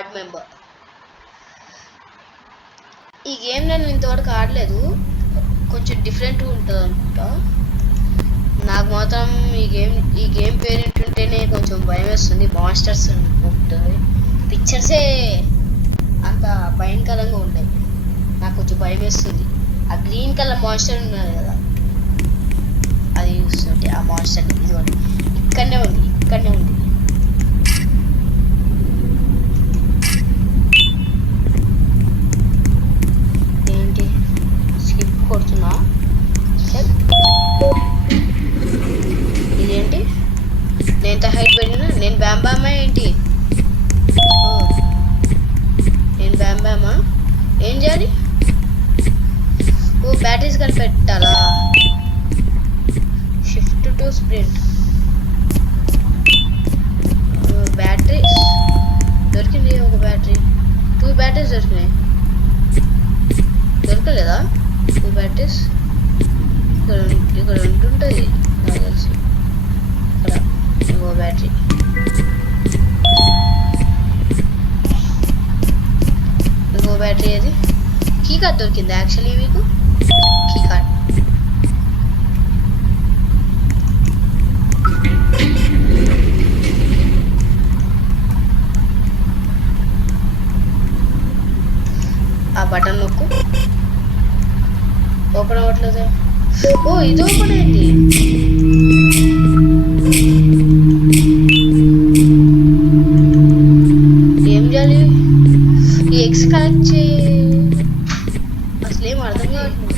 Ward member. ఈ గేమ్ నేను ఇంతవరకు ఆడలేదు, కొంచెం డిఫరెంట్గా ఉంటుంది అనుకుంటా. నాకు మాత్రం ఈ గేమ్ పేరు వింటుంటేనే కొంచెం భయం వేస్తుంది. మాన్స్టర్స్ ఉంటుంది, పిక్చర్సే అంత భయంకరంగా ఉంటాయి, నాకు కొంచెం భయం వేస్తుంది. ఆ గ్రీన్ కలర్ మాన్స్టర్ ఉన్నది కదా, అది చూస్తుంటే ఆ మాన్స్టర్ ఇదిగోండి ఇక్కడనే ఉంది. ఏంటి స్కిప్ కొడుతున్నా? ఇదేంటి నేను ఎంత హైట్ పెరిగినా? నేను బ్యామా ఏంటి? నేను బ్యామా ఏం చేయాలి? ఓ బ్యాటరీస్ కనిపెట్టాలా? Shift to sprint. బ్యాటరీస్ దొరికింది, ఒక బ్యాటరీ, 2 బ్యాటరీస్ దొరికినాయి. దొరకలేదా 2 బ్యాటరీస్? ఇక్కడ ఉంటుంటుంది నాకు తెలిసి. ఇక్కడ ఇంకో బ్యాటరీ, ఏది? కీ కార్డ్ దొరికింది యాక్చువల్లీ మీకు. కీ కార్డ్ ఆ బటన్ నొక్కు. ఓపెన్ అవ్వట్లేదు. ఓ ఇది ఓపెన్ అయింది. ఏం చేయాలి? ఈ ఎగ్స్ కలెక్ట్ అసలు ఏం అర్థం కావట్లేదు.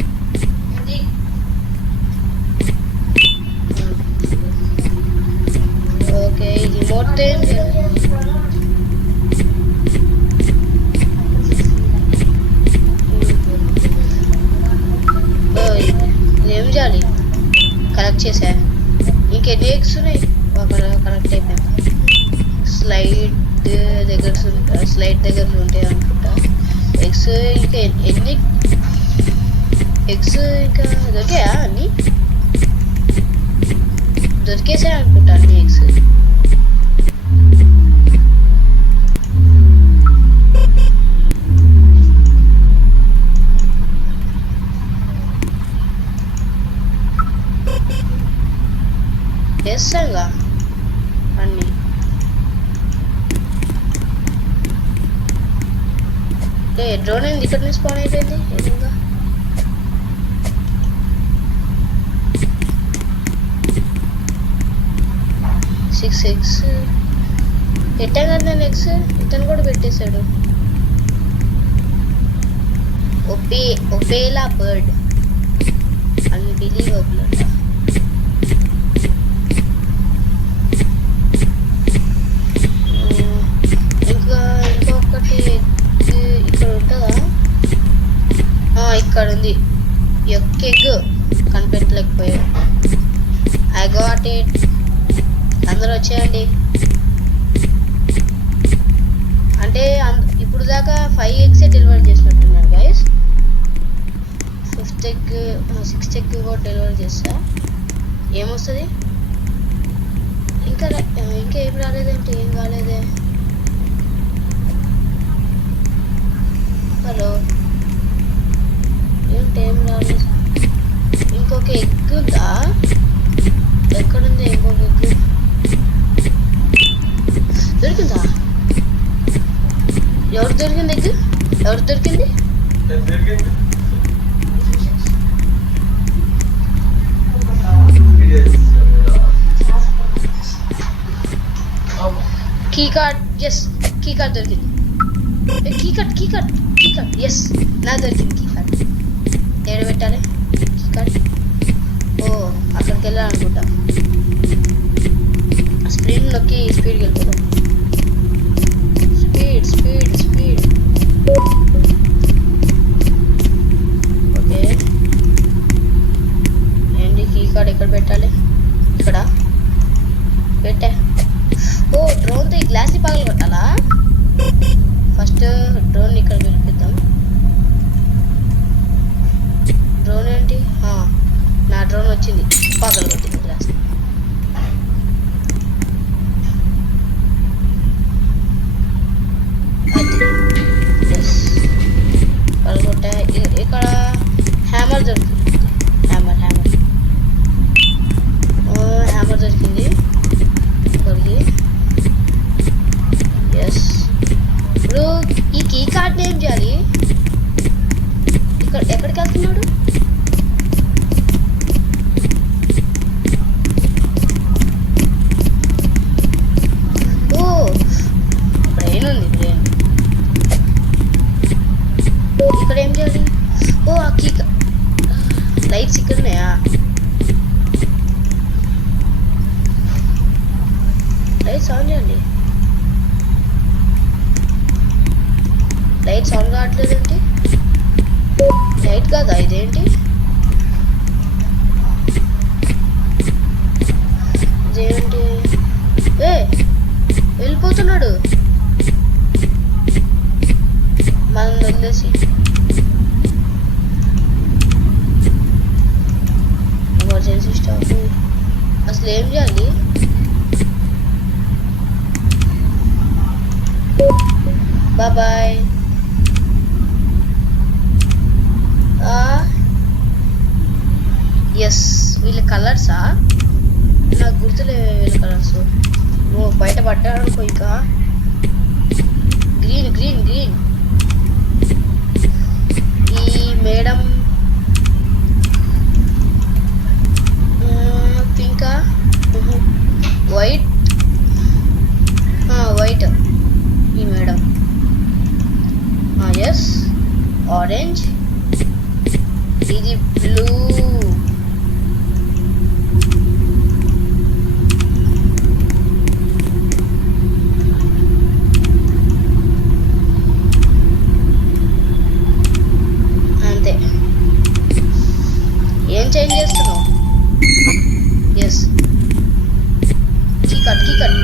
ఓకే ఇది రిమోట్ ఏం చేయాలి? కలెక్ట్ చేసా. ఇంకెన్ని ఎగ్స్ ఉన్నాయి? కలెక్ట్ అయిపోయింది. స్లైడ్ దగ్గర ఉంటాయి అనుకుంటా ఎగ్స్. ఇంకా ఎన్ని ఎగ్స్ ఇంకా దొరికాయా? అన్ని దొరికేసాయి అనుకుంటా, అన్ని ఎగ్స్. చేస్తాగా అన్ని. డ్రోన్ ఏంది ఇక్కడ నుంచి స్పాన్ అయిపోయింది? ఏదైనా 6 ఎగ్స్ పెట్టా కదా నేను. ఎగ్స్ ఇతను కూడా పెట్టేశాడు. ఒపేలా బర్డ్ అన్బిలీవబుల్ అంట. ఇంకొకటి ఇక్కడ ఉంటుందా? ఇక్కడ ఉంది. ఎగ్ కనిపెట్టలేకపోయాడు. I got it. అందరూ వచ్చేయండి. అంటే ఇప్పుడు దాకా 5 ఎగ్స్ డెలివరీ చేసినట్టున్నారు guys. 5th egg 6th egg కూడా డెలివరీ చేస్తా. ఏమొస్తుంది? ఇంకా ఏం రాలేదంటే? ఏం కాలేదే. హలో ఏంటి ఏం రాలేదు? ఇంకొక ఎగ్ ఉందా? ఎక్కడుంది ఇంకొక ఎగ్? దొరికిందా? ఎవరు దొరికింది ఎగ్? ఎవరు దొరికింది? Key card. Yes key card దొరికింది. కీ కార్డ్ ఎస్ నాకు దొరికింది కీ కార్డ్. ఏడ పెట్టాలి కీ కార్డ్? ఓ అక్కడికి వెళ్ళాలనుకుంటా. స్ప్రింట్ నొక్కి స్పీడ్కి వెళ్ళిపోతాం. స్పీడ్. ఓకే ఏంటి కీ కార్డ్ ఎక్కడ పెట్టాలి? ఇక్కడ పెట్టా. ఓ డ్రోన్తో ఈ గ్లాస్ని పగలు కొట్టాలా? ఫస్ట్ డ్రోన్ ఇక్కడ పిలిపిద్దాం. డ్రోన్ ఏంటి? నా డ్రోన్ వచ్చింది, పగలు కొట్టింది గ్లాస్. హ్యామర్ దొరికింది. హ్యామర్ దొరికింది. ఎస్. ఇప్పుడు ఈ కీ కార్డ్ని ఏం చేయాలి? ఎక్కడికి వెళ్తున్నాడు? బ్రెయిన్ ఉంది. ఇక్కడ ఏం చేయాలి? ఆ కీ లైట్స్ ఇక్కడ ఉన్నాయా? లైట్స్ ఆన్ చేయండి. లైట్స్ ఆన్ కావట్లేదేంటి? లైట్ కాదా ఇదేంటి? ఇదేంటి? వెళ్ళిపోతున్నాడు మనం వదిలేసి. Emergency stop. అసలు ఏం చేయాలి? బాయ్. ఎస్. వీళ్ళ కలర్సా? నాకు గుర్తులేవే వీళ్ళ కలర్స్. నువ్వు బయట పడ్డాడనుకో. ఇంకా గ్రీన్. ఈ మేడం పింకా? వైట్. ఈ మేడం ఎస్. ఆరెంజ్. ఇది బ్లూ. అంతే. ఏం చేంజ్ చేస్తున్నావు? ఎస్. Key cut.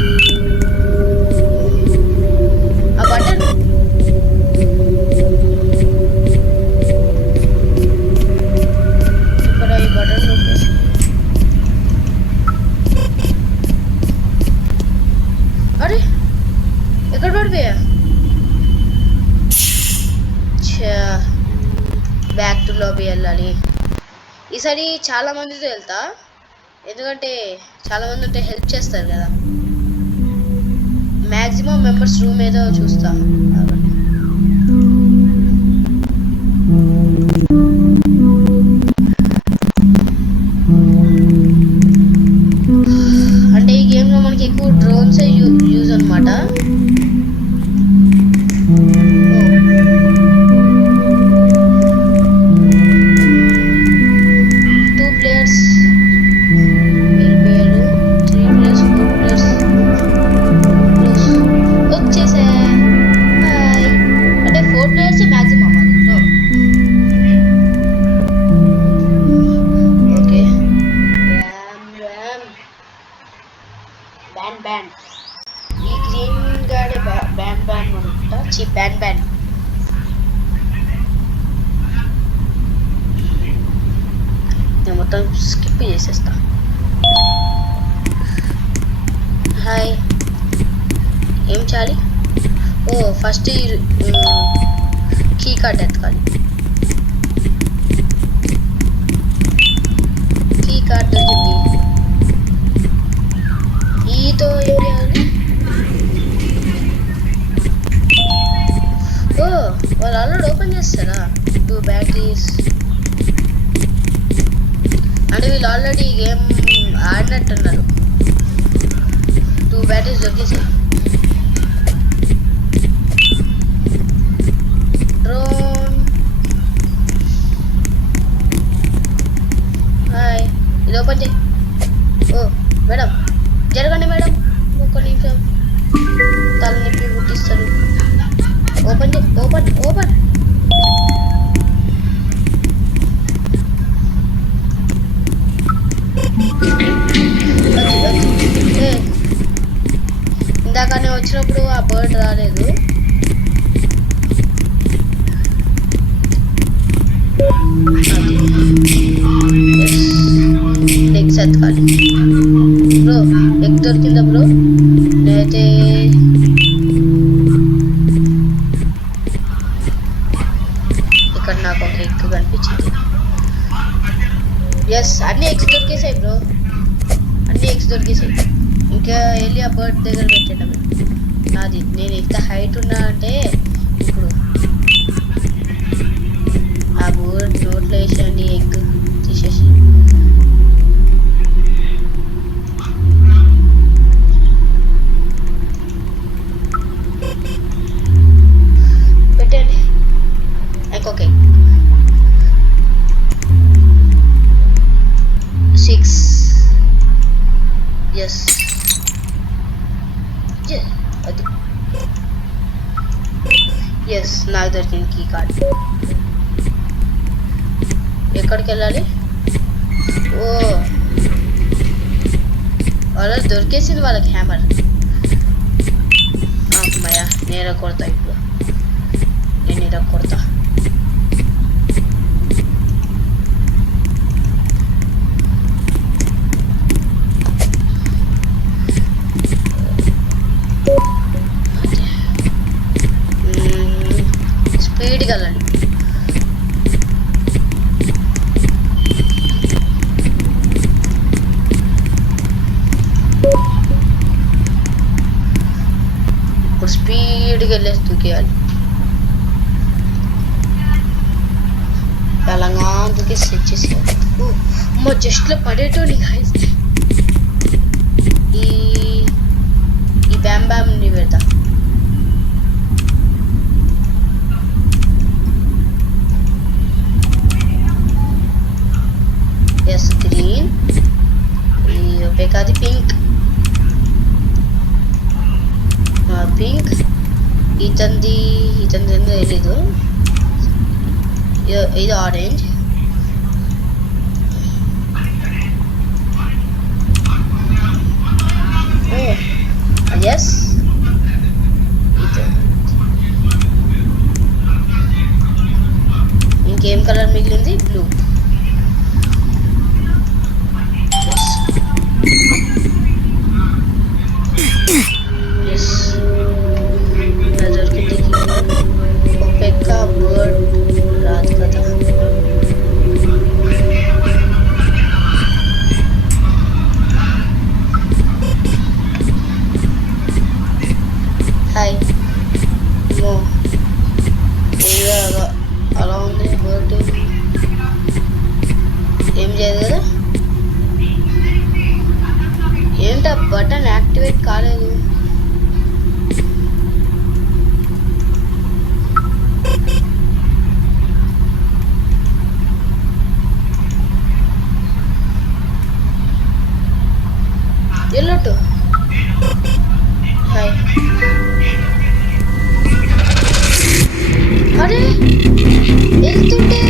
ఆ బటన్ ఇక్కడ, ఈ బటన్ నొక్కేసి. అరే ఎక్కడ పడిపోయా? బ్యాక్ టు లాబీ వెళ్ళాలి. ఈసారి చాలా మందితో వెళ్తా, ఎందుకంటే చాలా మంది ఉంటే హెల్ప్ చేస్తారు కదా. మ్యాక్సిమం మెంబర్స్ రూమ్ ఏదో చూస్తా. అంటే ఈ గేమ్లో మనకి ఎక్కువ డ్రోన్స్ యూజ్ అనమాట. బ్యాన్. ఈ గ్రీన్ గాడే బ్యాన్ అనుకుంటా. బ్యాన్. నేను మొత్తం స్కిప్ చేసేస్తా. హాయ్. ఏం చేయాలి? ఫస్ట్ కీ కార్డ్ ఎత్తుకోవాలి. కీ కార్డ్ దొరికింది. ఈతో ఏం చేయాలి? వాళ్ళు ఆల్రెడీ ఓపెన్ చేస్తారా? 2 బ్యాటరీస్. అంటే వీళ్ళు ఆల్రెడీ గేమ్ ఆడినట్టున్నారు. 2 బ్యాటరీస్ దొరికేసాయి. డ్రోన్. హాయ్. ఇది ఓపెన్ చేయి. మేడం జరగండి మేడం, ఒక్క నిమిషం. తలనొప్పి పుట్టిస్తారు. ఓపెన్. ఇందాకనే వచ్చినప్పుడు ఆ బర్డ్ రాలేదు. ఎగ్స్ ఎత్తుకాలి. బ్రో ఎగ్ దొరికిందా బ్రో? నేనైతే ఇక్కడ నాకు ఒక ఎగ్ కనిపించింది. ఎస్ అన్ని ఎగ్స్ దొరికేసాయి బ్రో, అన్ని ఎగ్స్ దొరికేసాయి. ఇంకా వెళ్ళి ఆ బర్డ్ దగ్గర పెట్టడం నాది. నేను ఎంత హైట్ ఉన్నా అంటే ఇప్పుడు ఆ బర్డ్ నోట్లో వేసేయండి, ఎగ్ తీసేసి. పెట్టండి ఇంకొక ఎగ్. 6. ఎస్ అది ఎస్ నాకు దొరికింది కీ కార్డ్. ఎక్కడికి వెళ్ళాలి? ఓ వాళ్ళకి దొరికేసింది, వాళ్ళకి హ్యామర్. అమ్మయ్య నేను కొడతా, ఇప్పుడు నేను ఇలా కొడతా. స్పీడ్గా వెళ్ళండి. ఇప్పుడు స్పీడ్గా వెళ్ళేసి దూకేయాలి. బలంగా దూకేసి సెట్ చేసేయాలి. మా జస్ట్లో పడేటోని గాయస్. ఈ బ్యామ్ బ్యామ్ని పెడతా. ఎస్ గ్రీన్, కాదు పింక్. పింక్ ఇతంది తెలీదు. ఇది ఆరెంజ్. ఎస్ ఇంకేం కలర్ మిగిలింది? బ్లూ. అలా ఉంది బర్డ్, ఏం చేయదు కదా. ఏంటా బటన్ యాక్టివేట్ కాలేదు? ఎల్లొట్టు. హాయ్. అరే వెళ్తుంటే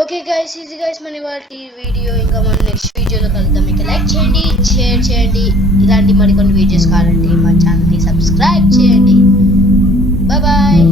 ఓకే గైస్, ఇది గైస్ మన వాటి వీడియో. ఇంకా మనం నెక్స్ట్ వీడియోలో కలుద్దాం. ఇంకా లైక్ చేయండి, షేర్ చేయండి. ఇలాంటి మరికొన్ని వీడియోస్ కావాలంటే మా ఛానల్ని సబ్స్క్రైబ్ చేయండి. Bye bye.